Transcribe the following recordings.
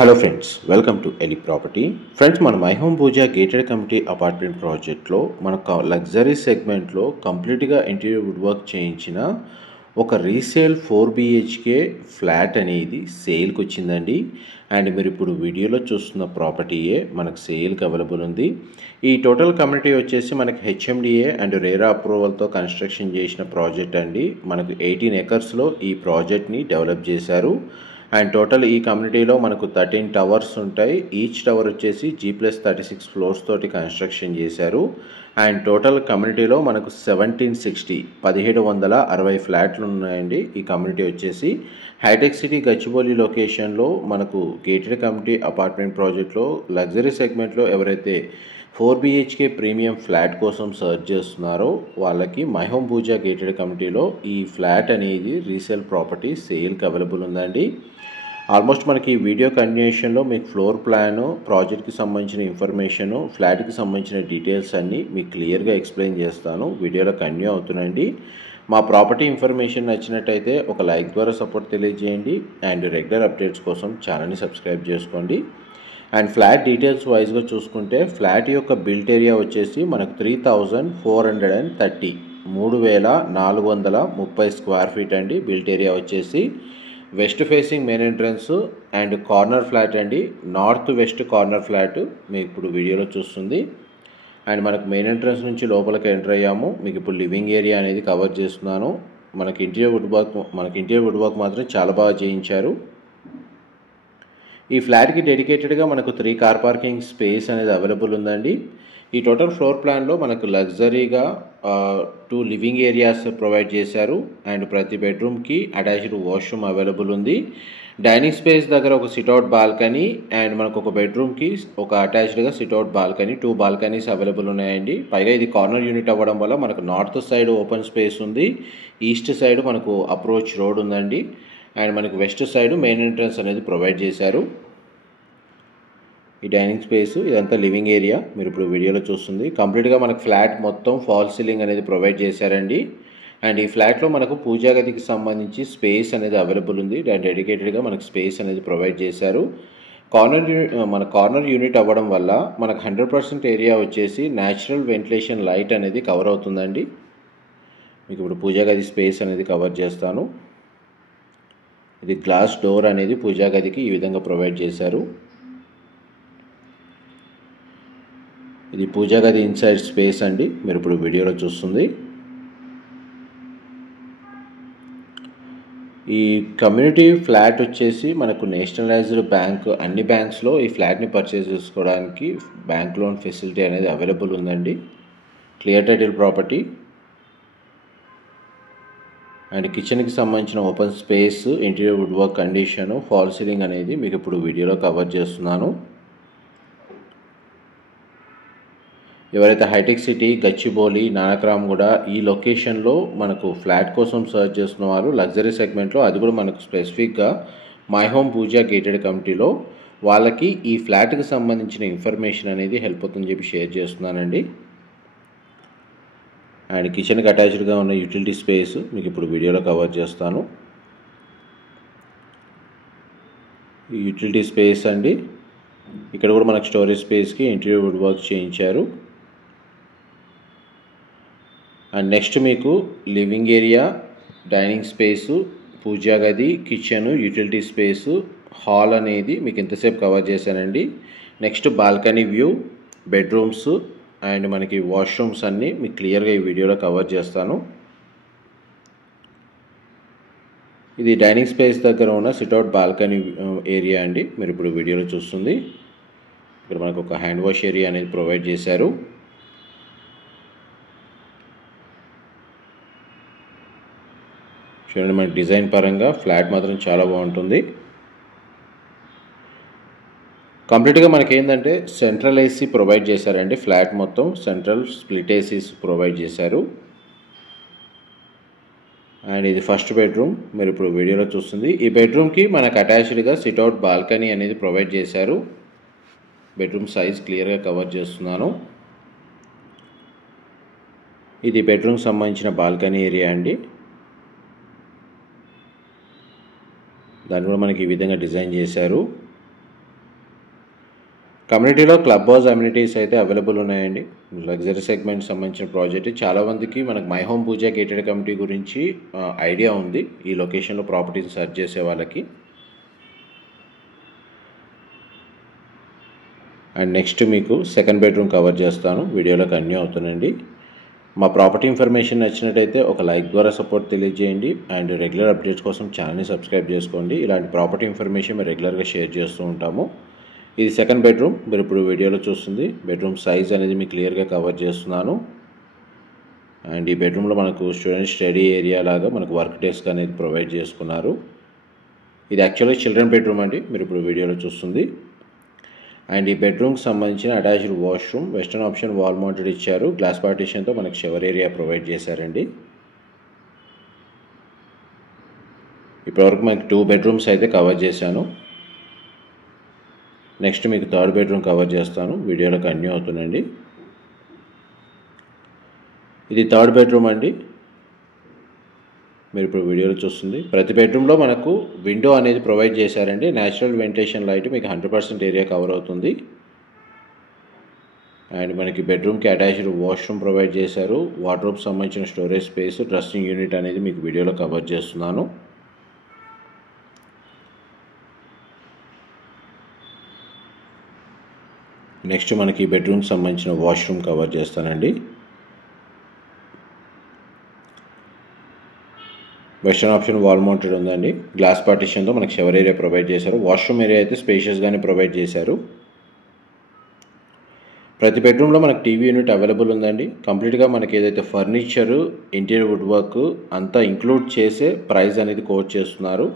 Hello friends, welcome to ఎలి property. Friends, మన my home Pooja gated community apartment ప్రాజెక్ట్లో మన లగ్జరీ సెగ్మెంట్లో కంప్లీట్గా ఇంటీరియర్ వుడ్ వర్క్ చేయించిన ఒక రీసేల్ 4 BHK ఫ్లాట్ అనేది సేల్కి వచ్చిందండి. అండ్ మీరు ఇప్పుడు వీడియోలో చూస్తున్న ప్రాపర్టీయే మనకు సేల్కి అవైలబుల్ ఉంది. ఈ టోటల్ కమ్యూనిటీ వచ్చేసి మనకి HMDA అండ్ రేరా అప్రూవల్తో కన్స్ట్రక్షన్ చేసిన ప్రాజెక్ట్ అండి. మనకు 18 ఎకర్స్లో ఈ ప్రాజెక్ట్ని డెవలప్ చేశారు. అండ్ టోటల్ ఈ కమ్యూనిటీలో మనకు 13 టవర్స్ ఉంటాయి. ఈచ్ టవర్ వచ్చేసి G+36 ఫ్లోర్స్ తోటి కన్స్ట్రక్షన్ చేశారు. అండ్ టోటల్ కమ్యూనిటీలో మనకు 1760 ఫ్లాట్లు ఉన్నాయండి. ఈ కమ్యూనిటీ వచ్చేసి హైటెక్ సిటీ గచ్చిబౌలి లొకేషన్లో మనకు గేటెడ్ కమ్యూనిటీ అపార్ట్మెంట్ ప్రాజెక్ట్లో లగ్జరీ సెగ్మెంట్లో ఎవరైతే 4 BHK ప్రీమియం ఫ్లాట్ కోసం సర్చ్ చేస్తున్నారో వాళ్ళకి మై హోమ్ పూజ గేటెడ్ కమ్యూనిటీలో ఈ ఫ్లాట్ అనేది రీసేల్ ప్రాపర్టీ సేల్కి అవైలబుల్ ఉందండి. ఆల్మోస్ట్ మనకి వీడియో కంటిన్యూషన్లో మీకు ఫ్లోర్ ప్లాను, ప్రాజెక్ట్కి సంబంధించిన ఇన్ఫర్మేషను, ఫ్లాట్కి సంబంధించిన డీటెయిల్స్ అన్నీ మీకు క్లియర్గా ఎక్స్ప్లెయిన్ చేస్తాను. వీడియోలో కంటిన్యూ అవుతున్నాయండి. మా ప్రాపర్టీ ఇన్ఫర్మేషన్ నచ్చినట్టయితే ఒక లైక్ ద్వారా సపోర్ట్ తెలియజేయండి. అండ్ రెగ్యులర్ అప్డేట్స్ కోసం ఛానల్ని సబ్స్క్రైబ్ చేసుకోండి. అండ్ ఫ్లాట్ డీటెయిల్స్ వైజ్గా చూసుకుంటే ఫ్లాట్ యొక్క బిల్ట్ ఏరియా వచ్చేసి మనకు 3430 3430 స్క్వేర్ ఫీట్ అండి. బిల్ట్ ఏరియా వచ్చేసి west facing main entrance and corner flat అండి. నార్త్ వెస్ట్ కార్నర్ ఫ్లాట్ మీకు ఇప్పుడు వీడియోలో చూస్తుంది. అండ్ మనకు మెయిన్ ఎంట్రన్స్ నుంచి లోపలికి ఎంటర్ అయ్యాము. మీకు ఇప్పుడు లివింగ్ ఏరియా అనేది కవర్ చేస్తున్నాను. మనకి ఇంటీరియర్ వుడ్ వర్క్ మాత్రం చాలా బాగా చేయించారు. ఈ ఫ్లాట్కి డెడికేటెడ్గా మనకు 3 కార్ పార్కింగ్ స్పేస్ అనేది అవైలబుల్ ఉందండి. ఈ టోటల్ ఫ్లోర్ ప్లాన్లో మనకు లగ్జరీగా 2 లివింగ్ ఏరియాస్ ప్రొవైడ్ చేశారు. అండ్ ప్రతి బెడ్రూమ్కి అటాచ్డ్ వాష్రూమ్ అవైలబుల్ ఉంది. డైనింగ్ స్పేస్ దగ్గర ఒక సిట్అవుట్ బాల్కనీ అండ్ మనకు ఒక బెడ్రూమ్కి ఒక అటాచ్డ్గా సిట్అవుట్ బాల్కనీ, 2 బాల్కనీస్ అవైలబుల్ ఉన్నాయండి. పైగా ఇది కార్నర్ యూనిట్ అవ్వడం వల్ల మనకు నార్త్ సైడ్ ఓపెన్ స్పేస్ ఉంది, ఈస్ట్ సైడ్ మనకు అప్రోచ్ రోడ్ ఉందండి. అండ్ మనకు వెస్ట్ సైడ్ మెయిన్ ఎంట్రన్స్ అనేది ప్రొవైడ్ చేశారు. ఈ డైనింగ్ స్పేస్ ఇదంతా లివింగ్ ఏరియా మీరు ఇప్పుడు వీడియోలో చూస్తుంది. కంప్లీట్గా మనకు ఫ్లాట్ మొత్తం ఫాల్ సీలింగ్ అనేది ప్రొవైడ్ చేశారండి. అండ్ ఈ ఫ్లాట్లో మనకు పూజా గదికి సంబంధించి స్పేస్ అనేది అవైలబుల్ ఉంది. డెడికేటెడ్గా మనకు స్పేస్ అనేది ప్రొవైడ్ చేశారు. కార్నర్ యూనిట్ అవ్వడం వల్ల మనకు 100% ఏరియా వచ్చేసి న్యాచురల్ వెంటిలేషన్ లైట్ అనేది కవర్ అవుతుందండి. మీకు ఇప్పుడు పూజా గది స్పేస్ అనేది కవర్ చేస్తాను. ఇది గ్లాస్ డోర్ అనేది పూజా గదికి ఈ విధంగా ప్రొవైడ్ చేశారు. ఇది పూజా గది ఇన్సైడ్ స్పేస్ అండి. మీరు ఇప్పుడు వీడియోలో చూస్తుంది. ఈ కమ్యూనిటీ ఫ్లాట్ వచ్చేసి మనకు నేషనలైజ్డ్ బ్యాంక్ అన్ని బ్యాంక్స్లో ఈ ఫ్లాట్ని పర్చేస్ చేసుకోవడానికి బ్యాంక్ లోన్ ఫెసిలిటీ అనేది అవైలబుల్ ఉందండి. క్లియర్ టైటిల్ ప్రాపర్టీ అండ్ కిచెన్కి సంబంధించిన open space, interior wood work condition, fall ceiling అనేది మీకు ఇప్పుడు వీడియోలో కవర్ చేస్తున్నాను. ఎవరైతే హైటెక్ సిటీ గచ్చిబౌలి నానక్రామ్గూడ ఈ లొకేషన్లో మనకు ఫ్లాట్ కోసం సర్చ్ చేస్తున్న వారు లగ్జరీ సెగ్మెంట్లో, అది కూడా మనకు స్పెసిఫిక్గా మై హోమ్ పూజ గేటెడ్ కమ్యూనిటీలో వాళ్ళకి ఈ ఫ్లాట్కి సంబంధించిన ఇన్ఫర్మేషన్ అనేది హెల్ప్ అవుతుందని చెప్పి షేర్ చేస్తున్నానండి. అండ్ కిచెన్కి అటాచ్డ్గా ఉన్న యూటిలిటీ స్పేస్ మీకు ఇప్పుడు వీడియోలో కవర్ చేస్తాను. ఈ యూటిలిటీ స్పేస్ అండి. ఇక్కడ కూడా మనకు స్టోరేజ్ స్పేస్కి ఇంటీరియర్ వుడ్ వర్క్ చేయించారు. అండ్ నెక్స్ట్ మీకు లివింగ్ ఏరియా, డైనింగ్ స్పేసు, పూజా గది, కిచెను, యూటిలిటీ స్పేసు, హాల్ అనేది మీకు ఇంతసేపు కవర్ చేశానండి. Next balcony view, bedrooms and మనకి వాష్రూమ్స్ అన్నీ మీకు క్లియర్గా ఈ వీడియోలో కవర్ చేస్తాను. ఇది డైనింగ్ స్పేస్ దగ్గర ఉన్న సిట్అవుట్ బాల్కనీ ఏరియా అండి. మీరు ఇప్పుడు వీడియోలో చూస్తుంది. ఇక్కడ మనకు ఒక హ్యాండ్ వాష్ ఏరియా అనేది ప్రొవైడ్ చేశారు. చూడండి, మన డిజైన్ పరంగా ఫ్లాట్ మాత్రం చాలా బాగుంటుంది. కంప్లీట్గా మనకి ఏంటంటే సెంట్రల్ ఏసీ ప్రొవైడ్ చేశారండి. ఫ్లాట్ మొత్తం సెంట్రల్ స్ప్లిట్ ఏసీస్ ప్రొవైడ్ చేశారు. అండ్ ఇది ఫస్ట్ బెడ్రూమ్ మీరు ఇప్పుడు వీడియోలో చూస్తుంది. ఈ బెడ్రూమ్కి మనకు అటాచ్డ్గా సిట్అవుట్ బాల్కనీ అనేది ప్రొవైడ్ చేశారు. బెడ్రూమ్ సైజ్ క్లియర్గా కవర్ చేస్తున్నాను. ఇది బెడ్రూమ్కి సంబంధించిన బాల్కనీ ఏరియా అండి. దాన్ని కూడా మనకి ఈ విధంగా డిజైన్ చేశారు. కమ్యూనిటీలో క్లబ్ హౌస్ అమ్యూనిటీస్ అయితే అవైలబుల్ ఉన్నాయండి. లగ్జరీ సెగ్మెంట్ సంబంధించిన ప్రాజెక్ట్. చాలామందికి మనకు my home Pooja gated community గురించి ఐడియా ఉంది ఈ లొకేషన్లో ప్రాపర్టీని సెర్చ్ చేసే వాళ్ళకి. అండ్ నెక్స్ట్ మీకు సెకండ్ బెడ్రూమ్ కవర్ చేస్తాను, వీడియోలో కంటిన్యూ అవుతుందండి. మా ప్రాపర్టీ ఇన్ఫర్మేషన్ నచ్చినట్టయితే ఒక లైక్ ద్వారా సపోర్ట్ తెలియజేయండి. అండ్ రెగ్యులర్ అప్డేట్స్ కోసం ఛానల్ని సబ్స్క్రైబ్ చేసుకోండి. ఇలాంటి ప్రాపర్టీ ఇన్ఫర్మేషన్ మేము రెగ్యులర్గా షేర్ చేస్తూ ఉంటాము. ఇది సెకండ్ బెడ్రూమ్, మీరు ఇప్పుడు వీడియోలో చూస్తుంది. బెడ్రూమ్ సైజ్ అనేది మీకు క్లియర్గా కవర్ చేస్తున్నాను. అండ్ ఈ బెడ్రూమ్లో మనకు స్టూడెంట్ స్టడీ ఏరియా లాగా మనకు వర్క్ డెస్క్ అనేది ప్రొవైడ్ చేసుకున్నారు. ఇది యాక్చువల్లీ చిల్డ్రన్ బెడ్రూమ్ అండి, మీరు ఇప్పుడు వీడియోలో చూస్తుంది. అండ్ ఈ బెడ్రూమ్కి సంబంధించిన attached washroom, western option wall mounted ఇచ్చారు. గ్లాస్ పార్టీషన్తో మనకు షవర్ ఏరియా ప్రొవైడ్ చేశారండి. ఇప్పటివరకు మనకి 2 బెడ్రూమ్స్ అయితే కవర్ చేశాను. నెక్స్ట్ మీకు థర్డ్ బెడ్రూమ్ కవర్ చేస్తాను, వీడియోలో కంటిన్యూ అవుతుందండి. ఇది థర్డ్ బెడ్రూమ్ అండి, మీరు ఇప్పుడు వీడియోలో చూస్తుంది. ప్రతి బెడ్రూమ్లో మనకు విండో అనేది ప్రొవైడ్ చేశారండి. న్యాచురల్ వెంటిలేషన్ లైట్ మీకు 100% ఏరియా కవర్ అవుతుంది. అండ్ మనకి బెడ్రూమ్కి అటాచ్డ్ వాష్రూమ్ ప్రొవైడ్ చేశారు. వార్డ్రోబ్ సంబంధించిన స్టోరేజ్ స్పేస్, డ్రెస్సింగ్ యూనిట్ అనేది మీకు వీడియోలో కవర్ చేస్తున్నాను. నెక్స్ట్ మనకి బెడ్రూమ్కి సంబంధించిన వాష్రూమ్ కవర్ చేస్తానండి. వెస్టర్న్ ఆప్షన్ వాల్ మౌంటెడ్ ఉందండి. గ్లాస్ పార్టీషన్తో మనకి షవర్ ఏరియా ప్రొవైడ్ చేశారు. వాష్రూమ్ ఏరియా అయితే స్పేషియస్గానే ప్రొవైడ్ చేశారు. ప్రతి బెడ్రూమ్లో మనకు టీవీ యూనిట్ అవైలబుల్ ఉందండి. కంప్లీట్గా మనకి ఏదైతే ఫర్నిచరు, ఇంటీరియర్ వుడ్ వర్క్ అంతా ఇంక్లూడ్ చేసే ప్రైస్ అనేది కోట్ చేస్తున్నారు.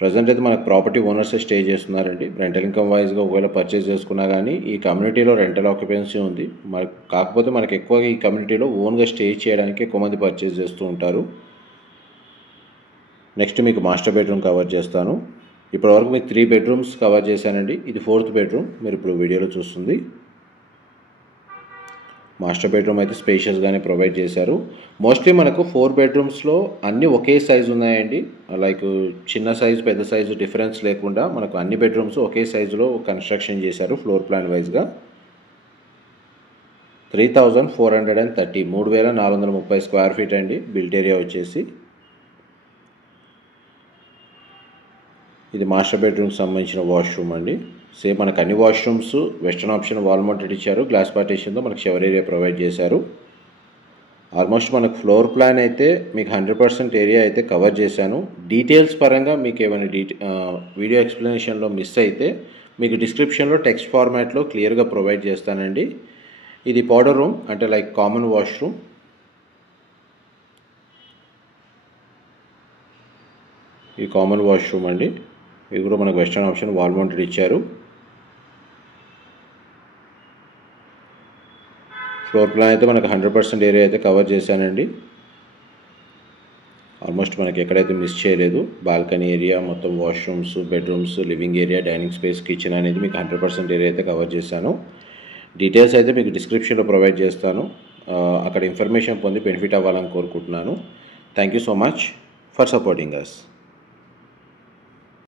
ప్రజెంట్ అయితే మనకు ప్రాపర్టీ ఓనర్సే స్టే చేస్తున్నారండి. రెంటల్ ఇన్కమ్ వైజ్గా ఒకవేళ పర్చేస్ చేసుకున్నా కానీ ఈ కమ్యూనిటీలో రెంటల్ ఆక్యుపెన్సీ ఉంది. కాకపోతే మనకు ఎక్కువగా ఈ కమ్యూనిటీలో ఓన్గా స్టే చేయడానికి ఎక్కువ మంది పర్చేస్ చేస్తూ ఉంటారు. నెక్స్ట్ మీకు మాస్టర్ బెడ్రూమ్ కవర్ చేస్తాను. ఇప్పటివరకు మీకు 3 బెడ్రూమ్స్ కవర్ చేశానండి. ఇది 4th బెడ్రూమ్, మీరు ఇప్పుడు వీడియోలో చూస్తుంది. మాస్టర్ బెడ్రూమ్ అయితే స్పేషియస్గానే ప్రొవైడ్ చేశారు. మోస్ట్లీ మనకు 4 బెడ్రూమ్స్లో అన్నీ ఒకే సైజు ఉన్నాయండి. లైక్ చిన్న సైజు పెద్ద సైజు డిఫరెన్స్ లేకుండా మనకు అన్ని బెడ్రూమ్స్ ఒకే సైజులో కన్స్ట్రక్షన్ చేశారు. ఫ్లోర్ ప్లాన్ వైజ్గా 3430 3430 స్క్వేర్ ఫీట్ అండి బిల్ట్ ఏరియా వచ్చేసి. ఇది మాస్టర్ బెడ్రూమ్కి సంబంధించిన వాష్రూమ్ అండి. సేమ్ మనకు అన్ని washrooms western option wall mounted ఇచ్చారు. గ్లాస్ పార్టీషన్తో మనకు షవర్ ఏరియా ప్రొవైడ్ చేశారు. ఆల్మోస్ట్ మనకు ఫ్లోర్ ప్లాన్ అయితే మీకు 100% ఏరియా అయితే కవర్ చేశాను. డీటెయిల్స్ పరంగా మీకు ఏమైనా వీడియో ఎక్స్ప్లెనేషన్లో మిస్ అయితే మీకు డిస్క్రిప్షన్లో టెక్స్ట్ ఫార్మాట్లో క్లియర్గా ప్రొవైడ్ చేస్తానండి. ఇది పౌడర్ రూమ్, అంటే లైక్ కామన్ వాష్రూమ్. ఈ కామన్ వాష్రూమ్ అండి, ఇది కూడా మనకు వెస్టర్న్ ఆప్షన్ వాల్ మౌంటెడ్ ఇచ్చారు. ఫ్లోర్ ప్లాన్ అయితే మనకు 100% ఏరియా అయితే కవర్ చేశానండి. ఆల్మోస్ట్ మనకి ఎక్కడైతే మిస్ చేయలేదు. బాల్కనీ ఏరియా మొత్తం, washrooms, bedrooms, living area, dining space, kitchen అనేది మీకు 100% ఏరియా అయితే కవర్ చేశాను. డీటెయిల్స్ అయితే మీకు డిస్క్రిప్షన్లో ప్రొవైడ్ చేస్తాను. అక్కడ ఇన్ఫర్మేషన్ పొంది బెనిఫిట్ అవ్వాలని కోరుకుంటున్నాను. Thank you so much for supporting us.